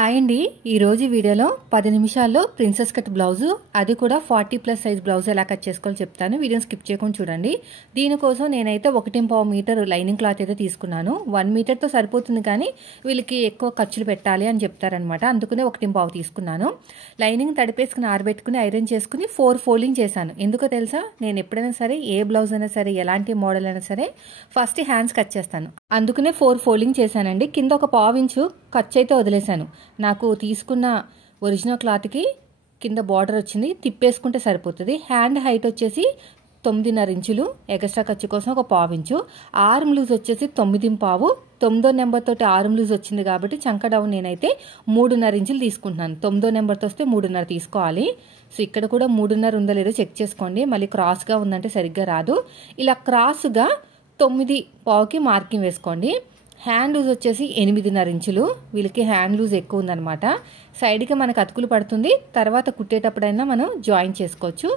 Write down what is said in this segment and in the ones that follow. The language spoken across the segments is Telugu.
హాయ్ అండి, ఈరోజు వీడియోలో 10 నిమిషాల్లో ప్రిన్సెస్ కట్ బ్లౌజు, అది కూడా 40+ సైజ్ బ్లౌజ్ ఎలా కట్ చేసుకోవాలో చెప్తాను. వీడియోని స్కిప్ చేయకుండా చూడండి. దీనికోసం నేనైతే 1.5 మీటర్ లైనింగ్ క్లాత్ అయితే తీసుకున్నాను. 1 మీటర్తో సరిపోతుంది, కానీ వీళ్ళకి ఎక్కువ ఖర్చులు పెట్టాలి అని చెప్తారనమాట. అందుకనే 1.5 తీసుకున్నాను. లైనింగ్ తడిపేసుకుని ఆరబెట్టుకుని ఐరన్ చేసుకుని 4 ఫోల్డింగ్ చేశాను. ఎందుకో తెలుసా, నేను ఎప్పుడైనా సరే ఏ బ్లౌజ్ అయినా సరే ఎలాంటి మోడల్ అయినా సరే ఫస్ట్ హ్యాండ్స్ కట్ చేస్తాను. అందుకనే 4 ఫోల్డింగ్ చేశానండి. కింద ఒక 1/4 ఇంచు ఖర్చు అయితే వదిలేశాను. నాకు తీసుకున్న ఒరిజినల్ క్లాత్కి కింద బార్డర్ వచ్చింది, తిప్పేసుకుంటే సరిపోతుంది. హ్యాండ్ హైట్ వచ్చేసి 9.5 ఇంచులు, ఎక్స్ట్రా ఖర్చు కోసం ఒక 1/4 ఇంచు. ఆర్మ్ లూజ్ వచ్చేసి 9.5. 9వ నెంబర్ తోటి ఆర్మ్ లూజ్ వచ్చింది కాబట్టి చంక డౌన్ నేనైతే 3.5 ఇంచులు తీసుకుంటున్నాను. 9వ నెంబర్తో వస్తే 3.5 తీసుకోవాలి. సో ఇక్కడ కూడా 3.5 ఉందో లేదో చెక్ చేసుకోండి. మళ్ళీ క్రాస్గా ఉందంటే సరిగ్గా రాదు. ఇలా క్రాస్గా 9.5కి మార్కింగ్ వేసుకోండి. హ్యాండ్ లూజ్ వచ్చేసి 8.5 ఇంచులు. వీళ్ళకి హ్యాండ్ లూజ్ ఎక్కువ ఉందన్నమాట. సైడ్కి మనకు అతుకులు పడుతుంది, తర్వాత కుట్టేటప్పుడైనా మనం జాయిన్ చేసుకోవచ్చు.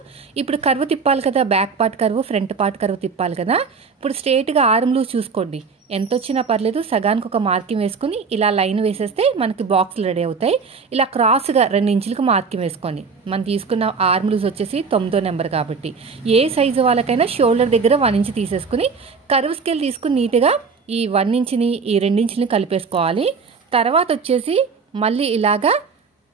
ఇప్పుడు కర్వ్ తిప్పాలి కదా, back part curve, front part curve తిప్పాలి కదా. ఇప్పుడు స్ట్రేట్గా ఆర్మ్ లూజ్ చూసుకోండి, ఎంత వచ్చినా పర్లేదు. సగానికి ఒక మార్కింగ్ వేసుకుని ఇలా లైన్ వేసేస్తే మనకి బాక్స్లు రెడీ అవుతాయి. ఇలా క్రాస్గా 2 ఇంచులకు మార్కింగ్ వేసుకోండి. మనం తీసుకున్న ఆర్మ్ లూజ్ వచ్చేసి 9వ నెంబర్ కాబట్టి ఏ సైజు వాళ్ళకైనా షోల్డర్ దగ్గర 1 ఇంచ్ తీసేసుకుని కర్వ్ స్కేల్ తీసుకుని నీట్గా ఈ 1 ఇంచుని ఈ 2 ఇంచుని కలిపేసుకోవాలి. తర్వాత వచ్చేసి మళ్ళీ ఇలాగా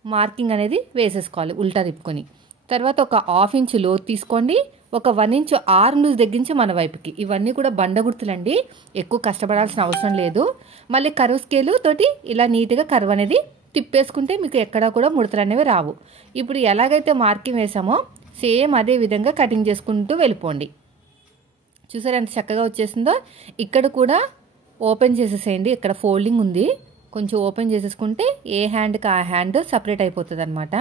మార్కింగ్ అనేది వేసేసుకోవాలి ఉల్టా తిప్పుకొని. తర్వాత ఒక 1/2 ఇంచు లోతు తీసుకోండి. ఒక 1 ఇంచు ఆర్మ్ లూజ్ తగ్గించి మన వైపుకి. ఇవన్నీ కూడా బండ గుర్తులండి, ఎక్కువ కష్టపడాల్సిన అవసరం లేదు. మళ్ళీ కర్వ్ స్కేలు తోటి ఇలా నీట్గా కర్వ్ అనేది తిప్పేసుకుంటే మీకు ఎక్కడా కూడా ముడతలు అనేవి రావు. ఇప్పుడు ఎలాగైతే మార్కింగ్ వేసామో సేమ్ అదే విధంగా కటింగ్ చేసుకుంటూ వెళ్ళిపోండి. చూసారు ఎంత చక్కగా వచ్చేసిందో. ఇక్కడ కూడా ఓపెన్ చేసేసేయండి. ఇక్కడ ఫోల్డింగ్ ఉంది, కొంచెం ఓపెన్ చేసేసుకుంటే ఏ హ్యాండ్కి ఆ హ్యాండ్ సపరేట్ అయిపోతుంది అనమాట.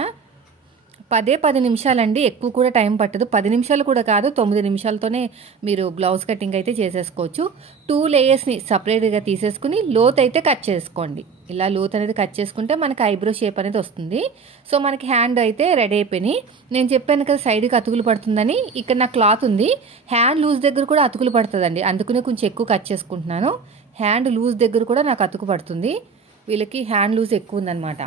10 నిమిషాలండి, ఎక్కువ కూడా టైం పట్టదు. 10 నిమిషాలు కూడా కాదు, 9 నిమిషాలతోనే మీరు బ్లౌజ్ కటింగ్ అయితే చేసేసుకోవచ్చు. 2 లేయర్స్ని సపరేట్గా తీసేసుకుని లోత్ అయితే కట్ చేసుకోండి. ఇలా లోత్ అనేది కట్ చేసుకుంటే మనకి ఐబ్రో షేప్ అనేది వస్తుంది. సో మనకి హ్యాండ్ అయితే రెడీ అయిపోయినాయి. నేను చెప్పాను కదా సైడ్కి అతుకులు పడుతుందని. ఇక్కడ నా క్లాత్ ఉంది, హ్యాండ్ లూజ్ దగ్గర కూడా అతుకులు పడుతుందండి. అందుకనే కొంచెం ఎక్కువ కట్ చేసుకుంటున్నాను. హ్యాండ్ లూజ్ దగ్గర కూడా నాకు అతుకు పడుతుంది. వీళ్ళకి హ్యాండ్ లూజ్ ఎక్కువ ఉందన్నమాట.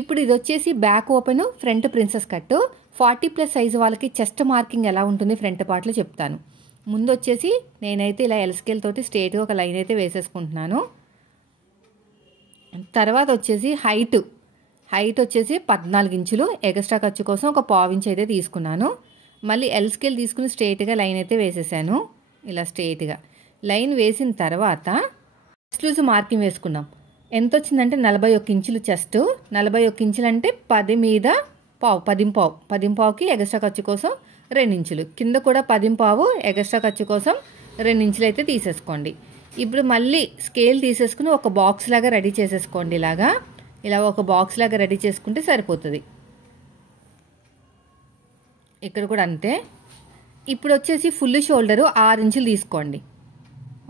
ఇప్పుడు ఇది వచ్చేసి back open, front princess cut. 40+ size వాళ్ళకి చెస్ట్ మార్కింగ్ ఎలా ఉంటుంది ఫ్రంట్ పార్ట్లో చెప్తాను. ముందు వచ్చేసి నేనైతే ఇలా ఎల్ స్కేల్ తోటి స్ట్రేట్గా ఒక లైన్ అయితే వేసేసుకుంటున్నాను. తర్వాత వచ్చేసి హైట్ వచ్చేసి 14 ఇంచులు, ఎక్స్ట్రా ఖర్చు కోసం ఒక 1/2 ఇంచ్ అయితే తీసుకున్నాను. మళ్ళీ ఎల్ స్కేల్ తీసుకుని స్ట్రేట్గా లైన్ అయితే వేసేసాను. ఇలా స్ట్రేట్గా లైన్ వేసిన తర్వాత చెస్ట్ లూజ్ మార్కింగ్ వేసుకున్నాం. ఎంత వచ్చిందంటే 41 ఇంచులు చెస్ట్. 41 ఇంచులు అంటే 10 మీద పావు, 10.5కి ఎక్స్ట్రా ఖర్చు కోసం 2 ఇంచులు. కింద కూడా 10.5 ఎక్స్ట్రా ఖర్చు కోసం 2 ఇంచులు అయితే తీసేసుకోండి. ఇప్పుడు మళ్ళీ స్కేల్ తీసేసుకుని ఒక బాక్స్ లాగా రెడీ చేసేసుకోండి. ఇలా ఒక బాక్స్ లాగా రెడీ చేసుకుంటే సరిపోతుంది. ఇక్కడ కూడా అంతే. ఇప్పుడు వచ్చేసి ఫుల్ షోల్డరు 6 ఇంచులు తీసుకోండి.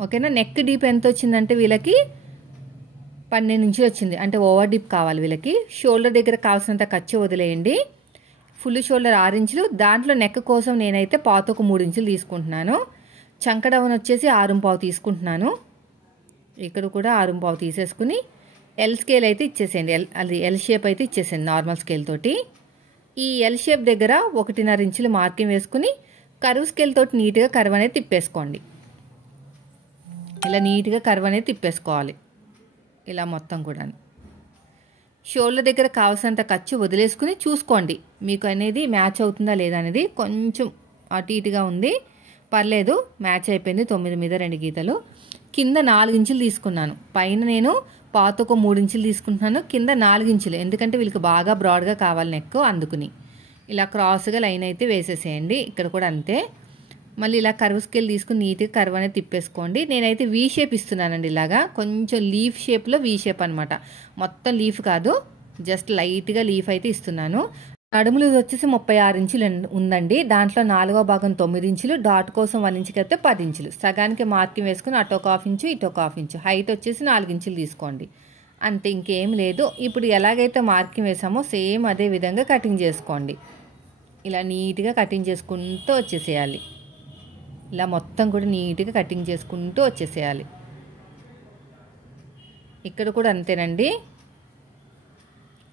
ఓకేనా. నెక్ డీప్ ఎంత వచ్చిందంటే వీళ్ళకి 12 ఇంచులు వచ్చింది, అంటే ఓవర్ డీప్ కావాలి వీళ్ళకి. షోల్డర్ దగ్గర కావాల్సినంత ఖర్చు వదిలేయండి. ఫుల్ షోల్డర్ 6 ఇంచులు, దాంట్లో నెక్ కోసం నేనైతే పాతకు 3 ఇంచులు తీసుకుంటున్నాను. చంక డౌన్ వచ్చేసి 6.5 తీసుకుంటున్నాను. ఇక్కడ కూడా 6.5 తీసేసుకుని ఎల్ స్కేల్ అయితే ఇచ్చేసేయండి. అది ఎల్ షేప్ అయితే ఇచ్చేసేయండి నార్మల్ స్కేల్ తోటి. ఈ ఎల్ షేప్ దగ్గర 1.5 ఇంచులు మార్కింగ్ వేసుకుని కర్వ్ స్కేల్ తోటి నీట్గా కర్వ్ అనేది తిప్పేసుకోండి. ఇలా నీట్గా కర్వ్ అనేది తిప్పేసుకోవాలి. ఇలా మొత్తం కూడా షోల్డర్ దగ్గర కావాల్సినంత ఖర్చు వదిలేసుకుని చూసుకోండి మీకు అనేది మ్యాచ్ అవుతుందా లేదా అనేది. కొంచెం అటు ఇటుగా ఉంది, పర్లేదు, మ్యాచ్ అయిపోయింది. 9 మీద 2 గీతలు. కింద 4 ఇంచులు తీసుకున్నాను. పైన నేను పాతకు 3 ఇంచులు తీసుకుంటున్నాను, కింద 4 ఇంచులు. ఎందుకంటే వీళ్ళకి బాగా బ్రాడ్గా కావాలి నెక్, అందుకుని ఇలా క్రాస్గా లైన్ అయితే వేసేసేయండి. ఇక్కడ కూడా అంతే. మళ్ళీ ఇలా కర్వ్ స్కేల్ తీసుకుని నీట్గా కర్వ్ అనేది తిప్పేసుకోండి. నేనైతే వీ షేప్ ఇస్తున్నానండి. ఇలాగా కొంచెం లీఫ్ షేప్లో వీ షేప్ అనమాట. మొత్తం లీఫ్ కాదు, జస్ట్ లైట్గా లీఫ్ అయితే ఇస్తున్నాను. నడుములు వచ్చేసి 36 ఇంచులు ఉందండి. దాంట్లో 4వ భాగం 9 ఇంచులు, డాట్ కోసం 1 ఇంచుకి అయితే 10 ఇంచులు. సగానికి మార్కింగ్ వేసుకుని అటు ఒక 1/2 ఇంచు, ఇటు ఒక 1/2 ఇంచు. హైట్ వచ్చేసి 4 ఇంచులు తీసుకోండి. అంతే, ఇంకేం లేదు. ఇప్పుడు ఎలాగైతే మార్కింగ్ వేసామో సేమ్ అదే విధంగా కటింగ్ చేసుకోండి. ఇలా నీట్గా కటింగ్ చేసుకుంటూ వచ్చేసేయాలి. ఇలా మొత్తం కూడా నీట్గా కటింగ్ చేసుకుంటూ వచ్చేసేయాలి. ఇక్కడ కూడా అంతేనండి.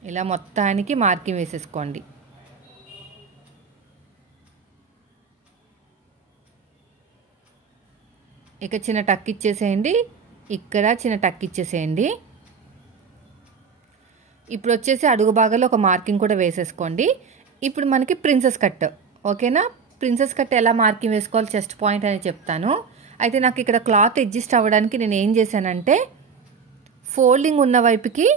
ఇలా మొత్తానికి మార్కింగ్ వేసేసుకోండి. ఇక చిన్న టక్ ఇచ్చేసేయండి, ఇక్కడ చిన్న టక్ ఇచ్చేసేయండి. ఇప్పుడు వచ్చేసి అడుగు భాగంలో ఒక మార్కింగ్ కూడా వేసేసుకోండి. ఇప్పుడు మనకి ప్రిన్సెస్ కట్, ఓకేనా? ప్రిన్సెస్ కట్ ఎలా మార్కింగ్ వేసుకోవాలి చెస్ట్ పాయింట్ అని చెప్తాను. అయితే నాకు ఇక్కడ క్లాత్ అడ్జస్ట్ అవ్వడానికి నేను ఏం చేశానంటే, ఫోల్డింగ్ ఉన్న వైపుకి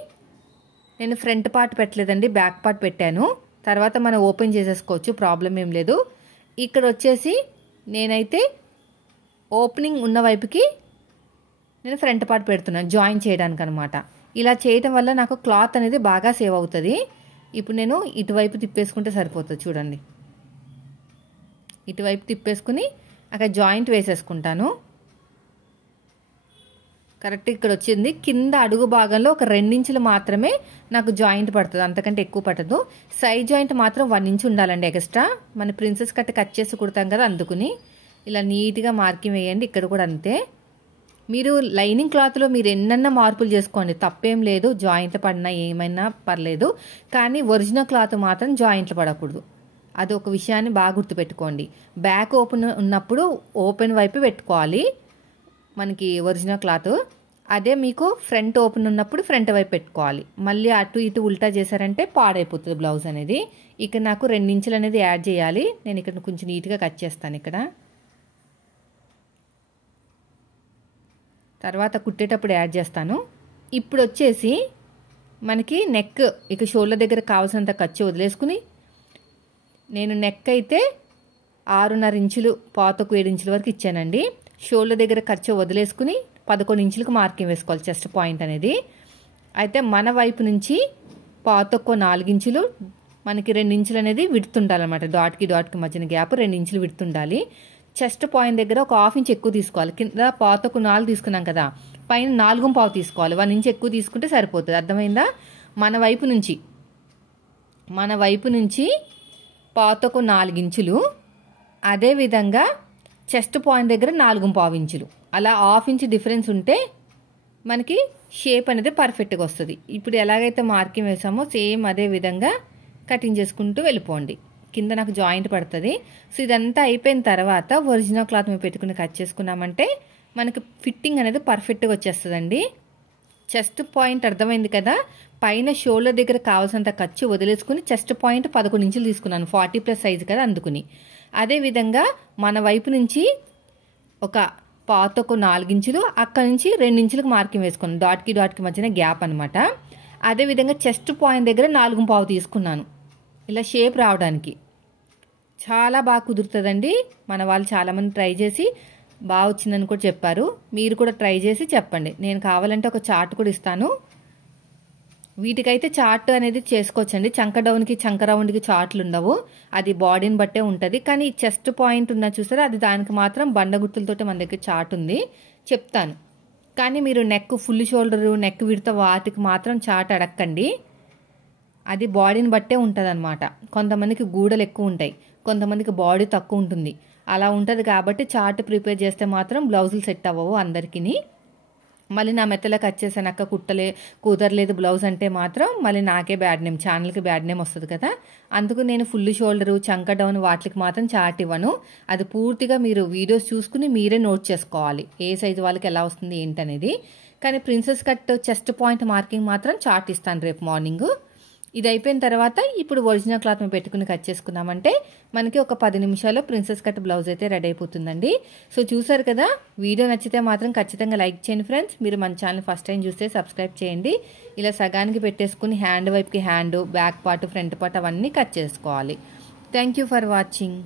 నేను ఫ్రంట్ పార్ట్ పెట్టలేదండి, బ్యాక్ పార్ట్ పెట్టాను. తర్వాత మనం ఓపెన్ చేసేసుకోవచ్చు, ప్రాబ్లం ఏం లేదు. ఇక్కడ వచ్చేసి నేనైతే ఓపెనింగ్ ఉన్న వైపుకి నేను ఫ్రంట్ పార్ట్ పెడుతున్నాను జాయిన్ చేయడానికి అనమాట. ఇలా చేయటం వల్ల నాకు క్లాత్ అనేది బాగా సేవ్ అవుతుంది. ఇప్పుడు నేను ఇటువైపు తిప్పేసుకుంటే సరిపోతుంది. చూడండి, ఇటువైపు తిప్పేసుకుని అక్కడ జాయింట్ వేసేసుకుంటాను. కరెక్ట్ ఇక్కడ వచ్చింది. కింద అడుగు భాగంలో ఒక 2 ఇంచులు మాత్రమే నాకు జాయింట్ పడుతుంది, అంతకంటే ఎక్కువ పట్టదు. సైడ్ జాయింట్ మాత్రం 1 ఇంచ్ ఉండాలండి ఎక్స్ట్రా. మన ప్రిన్సెస్ కట్ చేసి కుడతాం కదా, అందుకుని ఇలా నీట్గా మార్కింగ్ వేయండి. ఇక్కడ కూడా అంతే. మీరు లైనింగ్ క్లాత్లో మీరు ఎన్నన్నా మార్పులు చేసుకోండి, తప్పేం లేదు. జాయింట్లు పడినా ఏమైనా పర్లేదు, కానీ ఒరిజినల్ క్లాత్ మాత్రం జాయింట్లు పడకూడదు. అది ఒక విషయాన్ని బాగా గుర్తుపెట్టుకోండి. బ్యాక్ ఓపెన్ ఉన్నప్పుడు ఓపెన్ వైపు పెట్టుకోవాలి మనకి ఒరిజినల్ క్లాత్. అదే మీకు ఫ్రంట్ ఓపెన్ ఉన్నప్పుడు ఫ్రంట్ వైపు పెట్టుకోవాలి. మళ్ళీ అటు ఇటు ఉల్టా చేశారంటే పాడైపోతుంది బ్లౌజ్ అనేది. ఇక్కడ నాకు 2 ఇంచులు అనేది యాడ్ చేయాలి. నేను ఇక్కడ కొంచెం నీట్గా కట్ చేస్తాను. ఇక్కడ తర్వాత కుట్టేటప్పుడు యాడ్ చేస్తాను. ఇప్పుడు వచ్చేసి మనకి నెక్ ఇక షోల్డర్ దగ్గర కావాల్సినంత ఖర్చు వదిలేసుకుని, నేను నెక్ అయితే 6.5 ఇంచులు పాతకు 7 ఇంచుల వరకు ఇచ్చానండి. షోల్డర్ దగ్గర ఖర్చు వదిలేసుకుని 11 ఇంచులకు మార్కింగ్ వేసుకోవాలి చెస్ట్ పాయింట్ అనేది. అయితే మన వైపు నుంచి పాతకు 4 ఇంచులు, మనకి 2 ఇంచులు అనేది విడుతుండాలన్నమాట. డాట్కి మధ్యన గ్యాప్ 2 ఇంచులు విడుతుండాలి. చెస్ట్ పాయింట్ దగ్గర ఒక 1/2 ఇంచ్ ఎక్కువ తీసుకోవాలి. కింద పాతకు 4 తీసుకున్నాం కదా, పైన 4.5 తీసుకోవాలి. 1 ఇంచ్ ఎక్కువ తీసుకుంటే సరిపోతుంది. అర్థమైందా? మన వైపు నుంచి పాతకు 4 ఇంచులు, అదేవిధంగా చెస్ట్ పాయింట్ దగ్గర 4.5 ఇంచులు, అలా 1/2 ఇంచ్ డిఫరెన్స్ ఉంటే మనకి షేప్ అనేది పర్ఫెక్ట్గా వస్తుంది. ఇప్పుడు ఎలాగైతే మార్కింగ్ వేసామో సేమ్ అదే విధంగా కటింగ్ చేసుకుంటూ వెళ్ళిపోండి. కింద నాకు జాయింట్ పడుతుంది. సో ఇదంతా అయిపోయిన తర్వాత ఒరిజినల్ క్లాత్ మేము పెట్టుకుని కట్ చేసుకున్నామంటే మనకి ఫిట్టింగ్ అనేది పర్ఫెక్ట్గా వచ్చేస్తుందండి. చెస్ట్ పాయింట్ అర్థమైంది కదా. పైన షోల్డర్ దగ్గర కావాల్సినంత ఖర్చు వదిలేసుకుని చెస్ట్ పాయింట్ 11 ఇంచులు తీసుకున్నాను, 40+ సైజు కదా అందుకుని. అదేవిధంగా మన వైపు నుంచి ఒక పాతకు 4 ఇంచులు, అక్కడ నుంచి 2 ఇంచులకు మార్కింగ్ వేసుకున్నాను. డాట్కి మధ్యన గ్యాప్ అనమాట. అదేవిధంగా చెస్ట్ పాయింట్ దగ్గర 4.5 తీసుకున్నాను, ఇలా షేప్ రావడానికి. చాలా బాగా కుదురుతుందండి. మన వాళ్ళు చాలామంది ట్రై చేసి బాగా వచ్చిందని కూడా చెప్పారు. మీరు కూడా ట్రై చేసి చెప్పండి. నేను కావాలంటే ఒక చార్ట్ కూడా ఇస్తాను. వీటికైతే చార్ట్ అనేది చేసుకోవచ్చండి. చంక డౌన్కి చంక రౌండ్కి చార్ట్లు ఉండవు, అది బాడీని బట్టే ఉంటుంది. కానీ చెస్ట్ పాయింట్ ఉన్న చూసారా, అది దానికి మాత్రం బండ గుర్తులతో మన దగ్గర చార్ట్ ఉంది, చెప్తాను. కానీ మీరు నెక్ ఫుల్ షోల్డరు, నెక్ విడత వాటికి మాత్రం చార్ట్ అడక్కండి. అది బాడీని బట్టే ఉంటుంది అనమాట. కొంతమందికి గూడలు ఎక్కువ ఉంటాయి, కొంతమందికి బాడీ తక్కువ ఉంటుంది. అలా ఉంటుంది కాబట్టి చార్ట్ ప్రిపేర్ చేస్తే మాత్రం బ్లౌజులు సెట్ అవ్వవు అందరికీ. మళ్ళీ నా మెత్తలో కట్ చేశాను అక్క కుదరలేదు బ్లౌజ్ అంటే మాత్రం మళ్ళీ నాకే బ్యాడ్ నేమ్, ఛానల్కి బ్యాడ్ నేమ్ వస్తుంది కదా. అందుకు నేను ఫుల్ షోల్డరు, చంక డౌన్ వాటికి మాత్రం చార్ట్ ఇవ్వను. అది పూర్తిగా మీరు వీడియోస్ చూసుకుని మీరే నోట్ చేసుకోవాలి, ఏ సైజు వాళ్ళకి ఎలా వస్తుంది ఏంటనేది. కానీ princess cut chest point marking మాత్రం చార్ట్ ఇస్తాను రేపు మార్నింగ్. ఇది అయిపోయిన తర్వాత ఇప్పుడు ఒరిజినల్ క్లాత్ మేము పెట్టుకుని కట్ చేసుకున్నామంటే మనకి ఒక 10 నిమిషాల్లో ప్రిన్సెస్ కట్ బ్లౌజ్ అయితే రెడీ అయిపోతుందండి. సో చూసారు కదా, వీడియో నచ్చితే మాత్రం ఖచ్చితంగా లైక్ చేయండి ఫ్రెండ్స్. మీరు మన ఛానల్ ఫస్ట్ టైం చూస్తే సబ్స్క్రైబ్ చేయండి. ఇలా సగానికి పెట్టేసుకుని హ్యాండ్ వైపుకి hand, back part, front part అవన్నీ కట్ చేసుకోవాలి. Thank you for watching.